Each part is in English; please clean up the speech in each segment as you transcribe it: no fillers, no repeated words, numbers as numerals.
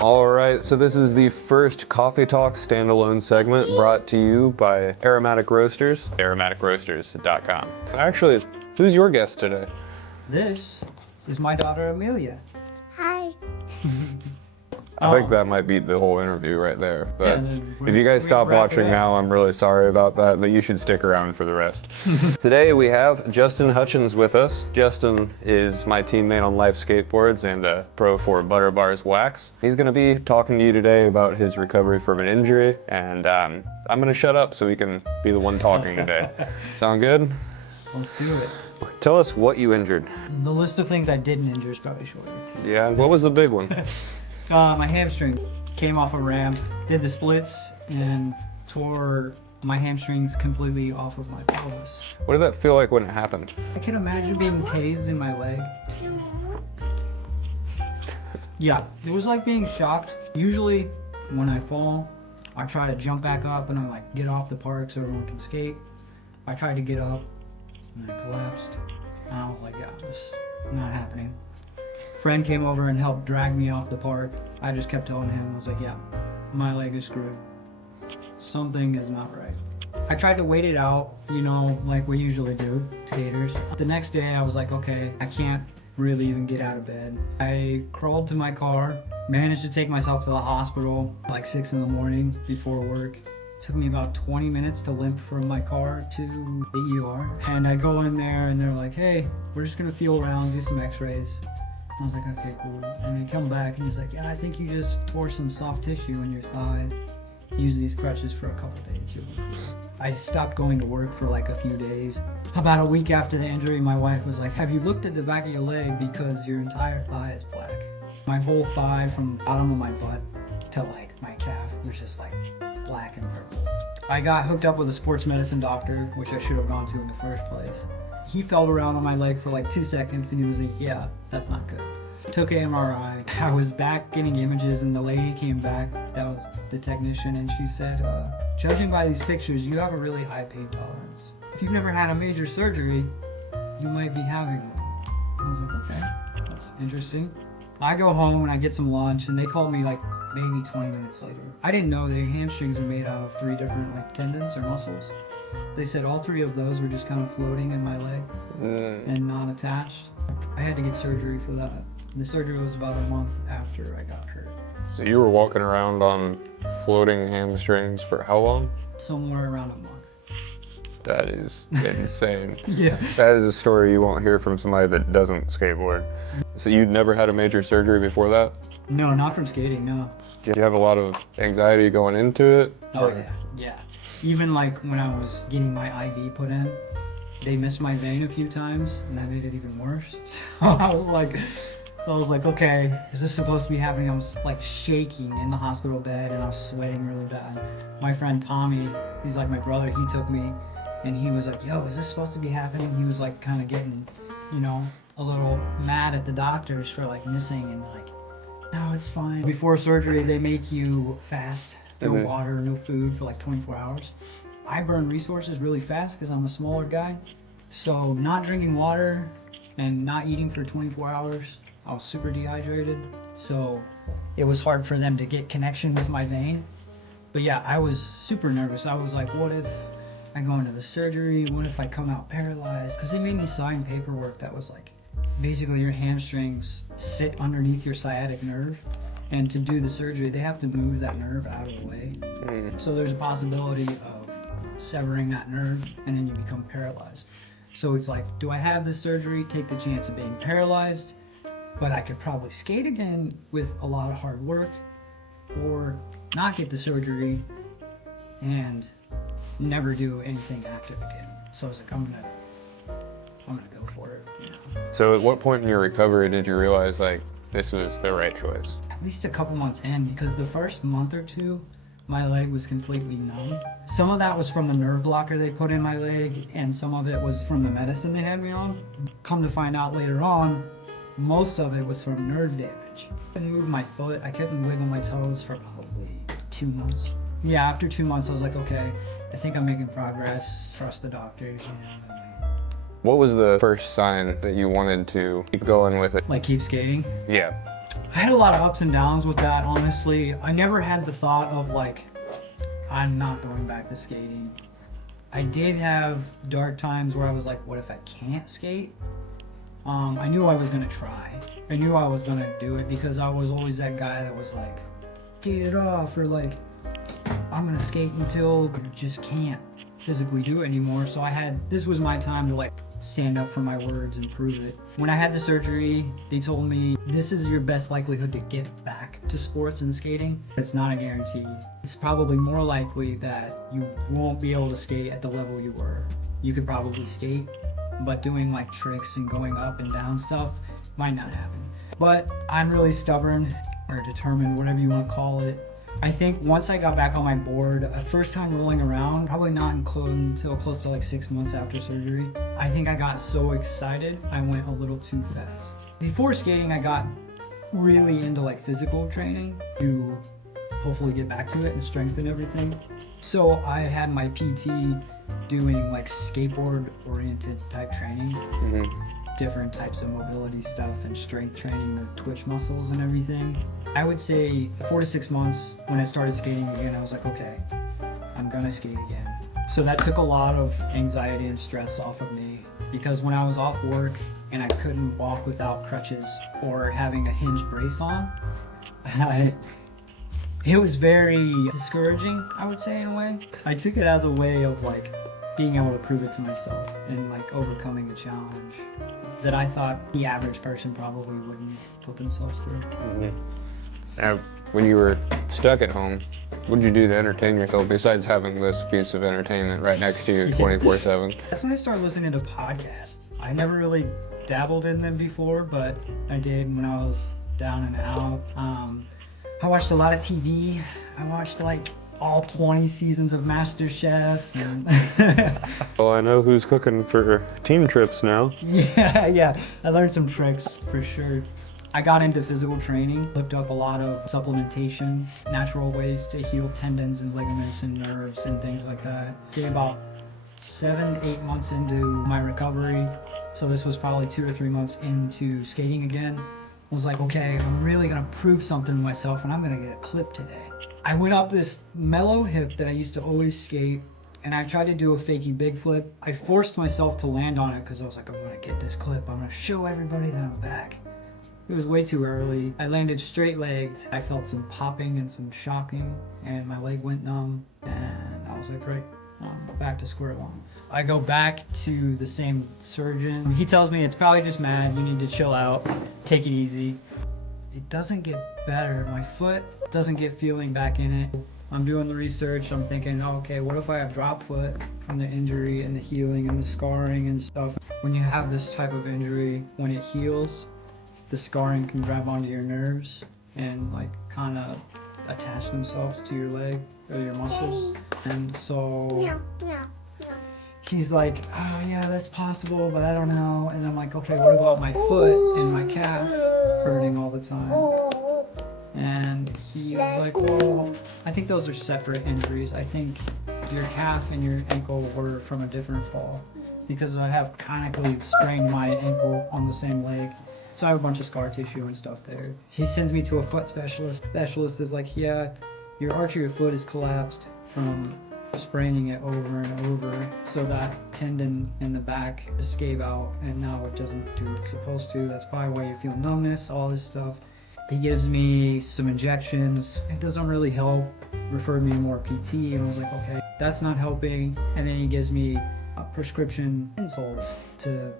All right, so this is the first Coffee Talk standalone segment brought to you by Aromatic Roasters, aromaticroasters.com. Actually, who's your guest today? This is my daughter Amelia. Hi. I think that might beat the whole interview right there. But Yeah, if you guys stop wrap it watching up. now, I'm really sorry about that, but you should stick around for the rest. Today we have Justin Hutchens with us. Justin is my teammate on Life Skateboards and a pro for Butter Bars Wax. He's going to be talking to you today about his recovery from an injury, and I'm going to shut up so he can be the one talking today. Sound good? Let's do it. Tell us what you injured. The list of things I didn't injure is probably shorter. Yeah, what was the big one? My hamstring came off a ramp, did the splits, and tore my hamstrings completely off of my pelvis. What did that feel like when it happened? I can imagine being tased in my leg. Yeah, it was like being shocked. Usually, when I fall, I try to jump back up and I like get off the park so everyone can skate. I tried to get up and I collapsed. And I was like, yeah, this is not happening. Friend came over and helped drag me off the park. I just kept telling him, I was like, yeah, my leg is screwed. Something is not right. I tried to wait it out, you know, like we usually do, skaters. The next day I was like, okay, I can't really even get out of bed. I crawled to my car, managed to take myself to the hospital like 6 in the morning before work. Took me about 20 minutes to limp from my car to the ER. And I go in there and they're like, hey, we're just gonna feel around, do some x-rays. I was like, okay, cool. And they come back and he's like, yeah, I think you just tore some soft tissue in your thigh. Use these crutches for a couple days. You'll be cool. I stopped going to work for like a few days. About a week after the injury, my wife was like, have you looked at the back of your leg because your entire thigh is black? My whole thigh from the bottom of my butt to like my calf was just like black and purple. I got hooked up with a sports medicine doctor, which I should have gone to in the first place. He felt around on my leg for like 2 seconds and he was like, yeah, that's not good. Took an MRI. I was back getting images and the lady came back, that was the technician, and she said, judging by these pictures, you have a really high pain tolerance. If you've never had a major surgery, you might be having one. I was like, okay, that's interesting. I go home and I get some lunch and they called me like maybe 20 minutes later. I didn't know that hamstrings are made out of 3 different like tendons or muscles. They said all 3 of those were just kind of floating in my leg and not attached. I had to get surgery for that. The surgery was about a month after I got hurt. So you were walking around on floating hamstrings for how long? Somewhere around a month. That is insane. Yeah. That is a story you won't hear from somebody that doesn't skateboard. So you'd never had a major surgery before that? No, not from skating, no. Did you have a lot of anxiety going into it? Oh yeah. Even like when I was getting my IV put in, they missed my vein a few times and that made it even worse. So I was like, okay, is this supposed to be happening? I was like shaking in the hospital bed and I was sweating really bad. My friend Tommy, he's like my brother, he took me and he was like, yo, is this supposed to be happening? He was like kind of getting, you know, a little mad at the doctors for like missing and like, no, it's fine. Before surgery, they make you fast, no water, no food for like 24 hours. I burn resources really fast because I'm a smaller guy. So not drinking water and not eating for 24 hours, I was super dehydrated. So it was hard for them to get connection with my vein. But yeah, I was super nervous. I was like, what if I go into the surgery? What if I come out paralyzed? Because they made me sign paperwork that was like, basically your hamstrings sit underneath your sciatic nerve. And to do the surgery, they have to move that nerve out of the way. So there's a possibility of severing that nerve and then you become paralyzed. So it's like, do I have the surgery, take the chance of being paralyzed, but I could probably skate again with a lot of hard work, or not get the surgery and never do anything active again. So I was like, I'm gonna go for it. Yeah. So at what point in your recovery did you realize like this was the right choice? At least a couple months in, because the first month or 2, my leg was completely numb. Some of that was from the nerve blocker they put in my leg, and some of it was from the medicine they had me on. Come to find out later on, most of it was from nerve damage. I couldn't move my foot, I couldn't wiggle my toes for probably 2 months. Yeah, after 2 months I was like, okay, I think I'm making progress, trust the doctors, you know. What was the first sign that you wanted to keep going with it? Like keep skating? Yeah. I had a lot of ups and downs with that, honestly. I never had the thought of like, I'm not going back to skating. I did have dark times where I was like, what if I can't skate? I knew I was gonna try. I knew I was gonna do it because I was always that guy that was like, get it off, or like, I'm gonna skate until I just can't physically do it anymore. So this was my time to like stand up for my words and prove it. When I had the surgery, they told me this is your best likelihood to get back to sports and skating. It's not a guarantee. It's probably more likely that you won't be able to skate at the level you were. You could probably skate, but doing like tricks and going up and down stuff might not happen. But I'm really stubborn, or determined, whatever you want to call it. I think once I got back on my board, first time rolling around, probably not until close to like 6 months after surgery, I think I got so excited, I went a little too fast. Before skating, I got really into like physical training to hopefully get back to it and strengthen everything. So I had my PT doing like skateboard oriented type training, different types of mobility stuff and strength training, the twitch muscles and everything. I would say 4 to 6 months when I started skating again, I was like, okay, I'm gonna skate again. So that took a lot of anxiety and stress off of me, because when I was off work and I couldn't walk without crutches or having a hinge brace on, it was very discouraging, I would say, in a way. I took it as a way of like being able to prove it to myself and like overcoming a challenge that I thought the average person probably wouldn't put themselves through. Now, when you were stuck at home, what did you do to entertain yourself besides having this piece of entertainment right next to you 24/7? That's when I started listening to podcasts. I never really dabbled in them before, but I did when I was down and out. I watched a lot of TV. I watched like all 20 seasons of MasterChef. Well, I know who's cooking for team trips now. Yeah, I learned some tricks for sure. I got into physical training, looked up a lot of supplementation, natural ways to heal tendons and ligaments and nerves and things like that. About 7 to 8 months into my recovery, so this was probably 2 to 3 months into skating again, I was like, okay, I'm really gonna prove something to myself and I'm gonna get a clip today. I went up this mellow hip that I used to always skate, and I tried to do a fakey big flip. I forced myself to land on it because I was like, I'm gonna get this clip. I'm gonna show everybody that I'm back. It was way too early. I landed straight legged. I felt some popping and some shocking, and my leg went numb, and I was like, great, I'm back to square one. I go back to the same surgeon. He tells me it's probably just mad, you need to chill out, take it easy. It doesn't get better. My foot doesn't get feeling back in it. I'm doing the research. I'm thinking, oh, okay, what if I have drop foot from the injury and the healing and the scarring and stuff? When you have this type of injury, when it heals, the scarring can grab onto your nerves and like kind of attach themselves to your leg or your muscles. And so he's like, oh yeah, that's possible, but I don't know. And I'm like, okay, what about my foot and my calf hurting all the time? And he was like, well, I think those are separate injuries. I think your calf and your ankle were from a different fall, because I have chronically sprained my ankle on the same leg. So I have a bunch of scar tissue and stuff there. He sends me to a foot specialist. Specialist is like, yeah, your arch of your foot is collapsed from spraining it over and over, so that tendon in the back just gave out and now it doesn't do what it's supposed to. That's probably why you feel numbness, all this stuff. He gives me some injections. It doesn't really help. Referred me to more PT, and I was like, okay, that's not helping. And then he gives me a prescription insoles to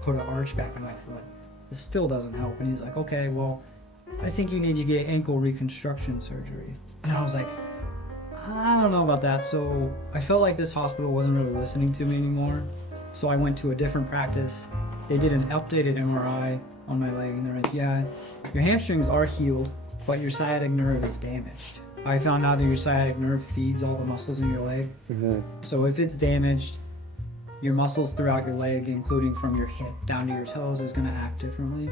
put an arch back in my foot. It still doesn't help. And he's like, okay, well, I think you need to get ankle reconstruction surgery. And I was like, I don't know about that. So I felt like this hospital wasn't really listening to me anymore. So I went to a different practice. They did an updated MRI on my leg, and they're like, yeah, your hamstrings are healed, but your sciatic nerve is damaged. I found out that your sciatic nerve feeds all the muscles in your leg. So if it's damaged, your muscles throughout your leg, including from your hip down to your toes, is gonna act differently.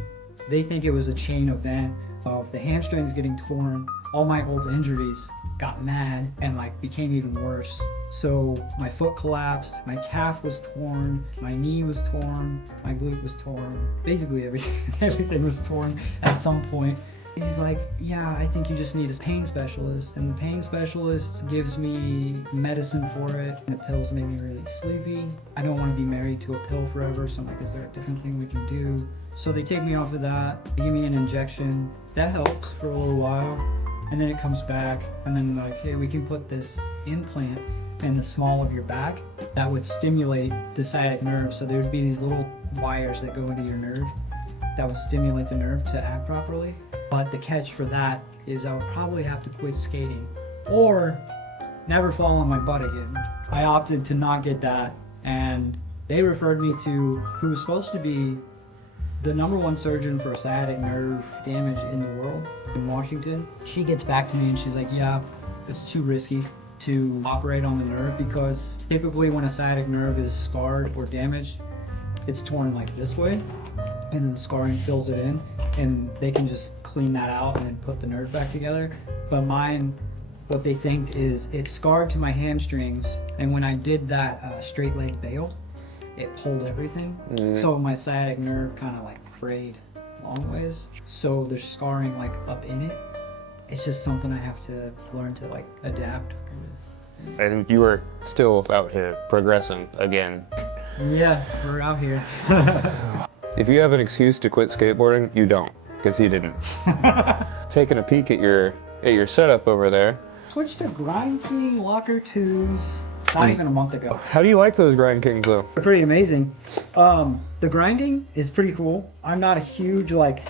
They think it was a chain event of the hamstrings getting torn. All my old injuries got mad and like became even worse. So my foot collapsed, my calf was torn, my knee was torn, my glute was torn. Basically everything was torn at some point. He's like, yeah, I think you just need a pain specialist. And the pain specialist gives me medicine for it. And the pills make me really sleepy. I don't want to be married to a pill forever. So I'm like, is there a different thing we can do? So they take me off of that. They give me an injection. That helps for a little while. And then it comes back. And then like, hey, we can put this implant in the small of your back that would stimulate the sciatic nerve. So there would be these little wires that go into your nerve that would stimulate the nerve to act properly. But the catch for that is I would probably have to quit skating or never fall on my butt again. I opted to not get that, and they referred me to who was supposed to be the #1 surgeon for sciatic nerve damage in the world in Washington. She gets back to me and she's like, yeah, it's too risky to operate on the nerve because typically when a sciatic nerve is scarred or damaged, it's torn like this way, and then the scarring fills it in, and they can just clean that out and then put the nerve back together. But mine, what they think is it's scarred to my hamstrings, and when I did that straight leg bail, it pulled everything. So my sciatic nerve kind of like frayed long ways. So there's scarring like up in it. It's just something I have to learn to like adapt with. And you were still out here progressing again. Yeah, we're out here. If you have an excuse to quit skateboarding, you don't, because he didn't. Taking a peek at your setup over there. Switched to Grind King Locker 2s not even a month ago. How do you like those Grind Kings though? They're pretty amazing. The grinding is pretty cool. I'm not a huge like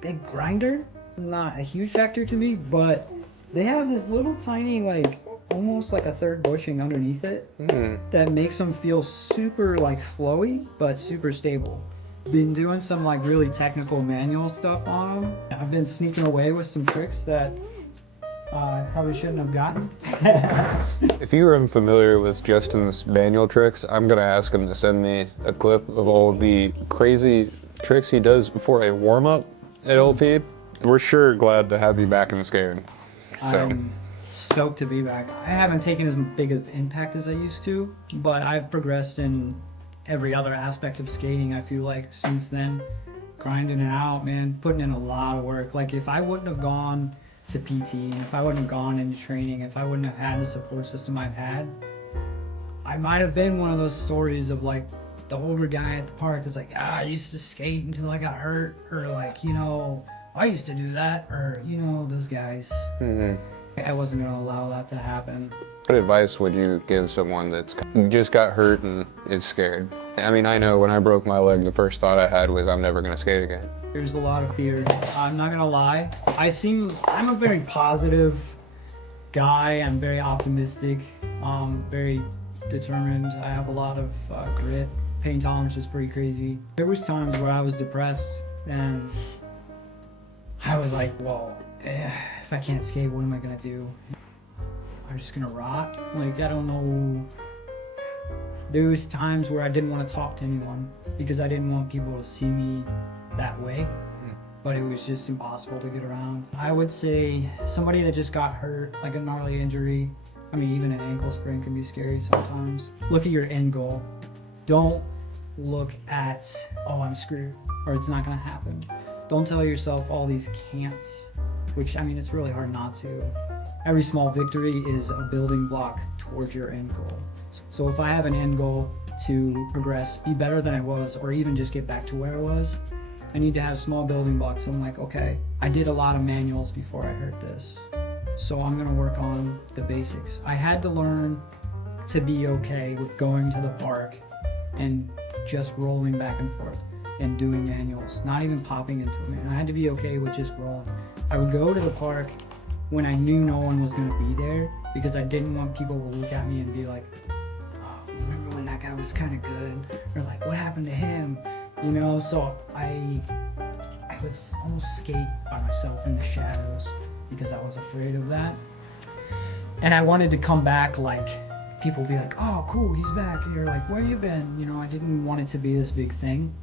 big grinder. Not a huge factor to me, but they have this little tiny like almost like a third bushing underneath it that makes them feel super like flowy but super stable. Been doing some like really technical manual stuff on them. I've been sneaking away with some tricks that I probably shouldn't have gotten. If you are unfamiliar with Justin's manual tricks, I'm gonna ask him to send me a clip of all the crazy tricks he does before a warm-up at LP. We're sure glad to have you back in the skating. I'm stoked to be back. I haven't taken as big of impact as I used to, but I've progressed in every other aspect of skating, I feel like, since then. Grinding it out, man, putting in a lot of work. Like if I wouldn't have gone to PT, and if I wouldn't have gone into training, if I wouldn't have had the support system I've had, I might have been one of those stories of like the older guy at the park that's like, I used to skate until I got hurt, or like, you know, I used to do that, or, you know, those guys. I wasn't going to allow that to happen. What advice would you give someone that's just got hurt and is scared? I mean, I know when I broke my leg, the first thought I had was I'm never going to skate again. There's a lot of fear. I'm not going to lie. I'm a very positive guy. I'm very optimistic, very determined. I have a lot of grit. Pain tolerance is pretty crazy. There was times where I was depressed and I was like, well, if I can't skate, what am I gonna do? I'm just gonna rot? Like, I don't know. There was times where I didn't want to talk to anyone because I didn't want people to see me that way. But it was just impossible to get around. I would say somebody that just got hurt, like a gnarly injury, I mean, even an ankle sprain can be scary sometimes. Look at your end goal. Don't look at, oh, I'm screwed, or it's not gonna happen. Don't tell yourself all these can'ts, which, I mean, it's really hard not to. Every small victory is a building block towards your end goal. So if I have an end goal to progress, be better than I was, or even just get back to where I was, I need to have small building blocks. So I'm like, okay, I did a lot of manuals before I hurt this, so I'm gonna work on the basics. I had to learn to be okay with going to the park and just rolling back and forth and doing manuals, not even popping into them. And I had to be okay with just rolling. I would go to the park when I knew no one was gonna be there because I didn't want people to look at me and be like, oh, remember when that guy was kind of good? Or like, what happened to him? You know, so I would almost skate by myself in the shadows because I was afraid of that. And I wanted to come back like, people be like, oh, cool, he's back. And you're like, where you been? You know, I didn't want it to be this big thing.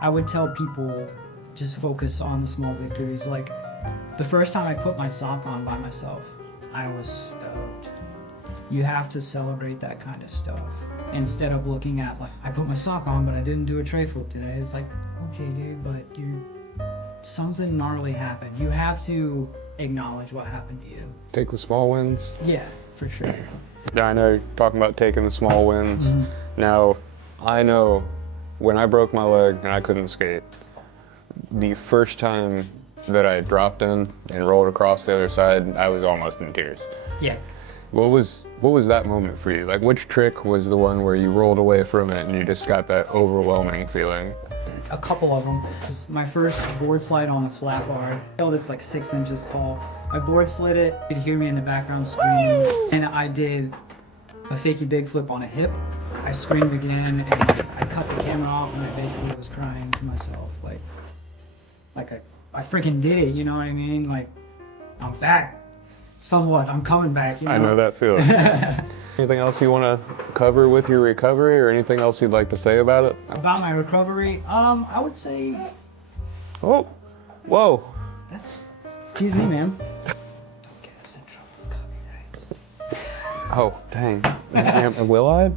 I would tell people, just focus on the small victories. Like, the first time I put my sock on by myself, I was stoked. You have to celebrate that kind of stuff. Instead of looking at, like, I put my sock on, but I didn't do a tray flip today. It's like, okay, dude, but something gnarly happened, you have to acknowledge what happened to you. Take the small wins. Yeah, for sure. Now, I know you're talking about taking the small wins. Mhm. Now, I know when I broke my leg and I couldn't skate, the first time that I dropped in and rolled across the other side, I was almost in tears. Yeah. What was that moment for you? Like, which trick was the one where you rolled away from it and you just got that overwhelming feeling? A couple of them. My first board slide on a flat bar, it's like 6 inches tall. I board slid it, you could hear me in the background screaming, and I did a fakey big flip on a hip. I screamed again, and I cut the camera off, and I basically was crying to myself, like I freaking did it, you know what I mean? Like, I'm back. Somewhat, I'm coming back, you know? I know that feeling. Anything else you want to cover with your recovery, or anything else you'd like to say about it? About my recovery, I would say... Oh, whoa. Excuse me, ma'am. Don't get us in trouble, copyrights. Oh, dang. Will I?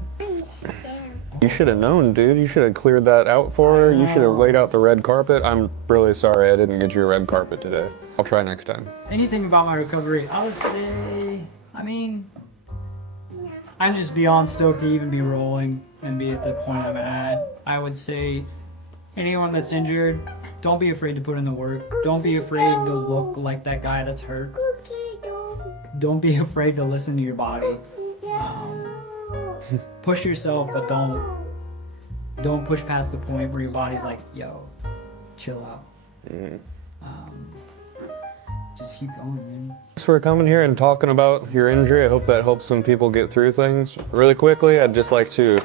You should have known, dude. You should have cleared that out for her. You should have laid out the red carpet. I'm really sorry I didn't get you a red carpet today. I'll try next time. Anything about my recovery, I would say, I'm just beyond stoked to even be rolling and be at the point I'm at. I would say anyone that's injured, don't be afraid to put in the work. Don't be afraid to look like that guy that's hurt. Don't be afraid to listen to your body. Push yourself, but don't push past the point where your body's like, yo, chill out. Just keep going, man. Thanks for coming here and talking about your injury. I hope that helps some people get through things. Really quickly, I'd just like to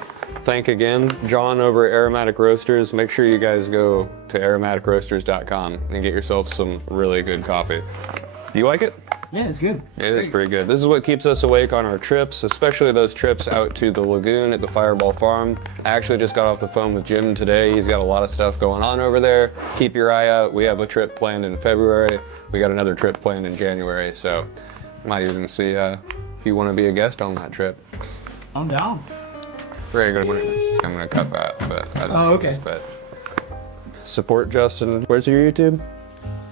thank again John over at Aromatic Roasters. Make sure you guys go to aromaticroasters.com and get yourself some really good coffee. Do you like it? Yeah, it's good. It is pretty good. This is what keeps us awake on our trips, especially those trips out to the lagoon at the Fireball Farm. I actually just got off the phone with Jim today. He's got a lot of stuff going on over there. Keep your eye out. We have a trip planned in February. We got another trip planned in January, so might even see if you want to be a guest on that trip. I'm down. Very good. I'm gonna cut that, but I just, okay. But support Justin. Where's your YouTube?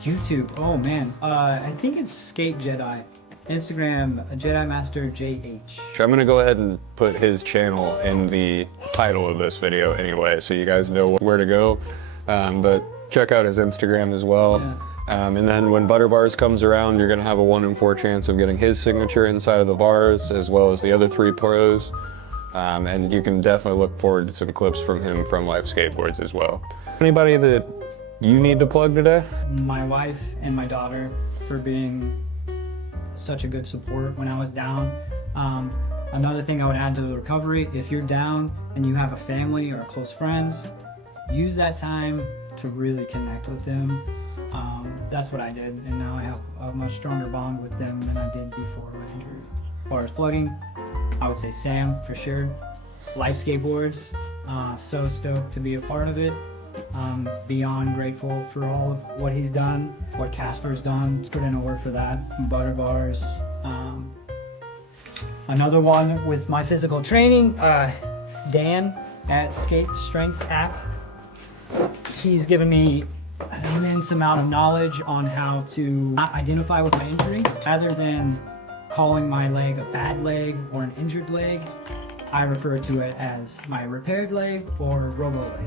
YouTube. Oh man. I think it's Skate Jedi. Instagram Jedi Master JH. I'm gonna go ahead and put his channel in the title of this video anyway, so you guys know where to go. But check out his Instagram as well. Yeah. And then when Butter Bars comes around, you're gonna have a 1 in 4 chance of getting his signature inside of the bars, as well as the other 3 pros. And you can definitely look forward to some clips from him from Life Skateboards as well. Anybody that you need to plug today? My wife and my daughter for being such a good support when I was down. Another thing I would add to the recovery, if you're down and you have a family or close friends, use that time to really connect with them. That's what I did, and now I have a much stronger bond with them than I did before my injury. As far as plugging, I would say Sam for sure. Life Skateboards, so stoked to be a part of it. Beyond grateful for all of what he's done, what Casper's done. He's put in a work for that. Butter Bars. Another one with my physical training, Dan at Skate Strength app. He's given me an immense amount of knowledge on how to not identify with my injury. Rather than calling my leg a bad leg or an injured leg, I refer to it as my repaired leg or robo leg.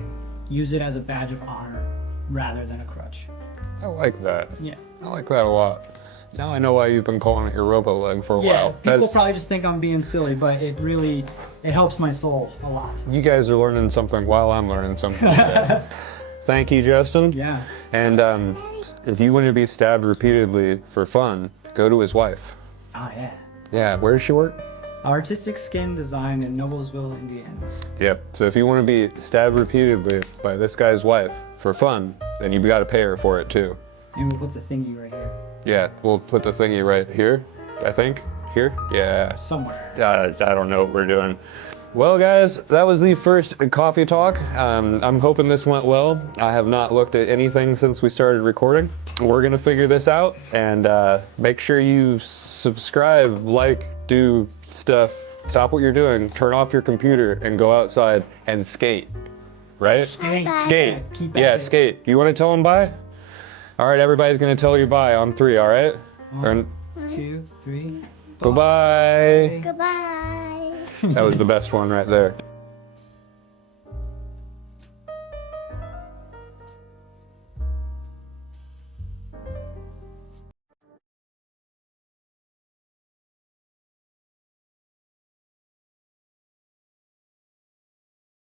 Use it as a badge of honor rather than a crutch. I like that. Yeah. I like that a lot. Now I know why you've been calling it your robo leg for a while. People probably just think I'm being silly, but it helps my soul a lot. You guys are learning something while I'm learning something. Thank you, Justin. Yeah. And if you want to be stabbed repeatedly for fun, go to his wife. Oh yeah. Yeah, where does she work? Artistic Skin Design in Noblesville, Indiana. Yep. So if you want to be stabbed repeatedly by this guy's wife for fun, then you've got to pay her for it too. And we'll put the thingy right here. Yeah, we'll put the thingy right here, I think. Here? Yeah. Somewhere. I don't know what we're doing. Well, guys, that was the first coffee talk. I'm hoping this went well. I have not looked at anything since we started recording. We're gonna figure this out, and make sure you subscribe, like, do stuff. Stop what you're doing, turn off your computer, and go outside and skate. Right? Skate. Skate. Keep at Yeah, it. skate. You want to tell them bye? All right, everybody's gonna tell you bye on 3, all right? 1, 2, 3. Bye-bye. Goodbye. That was the best one right there.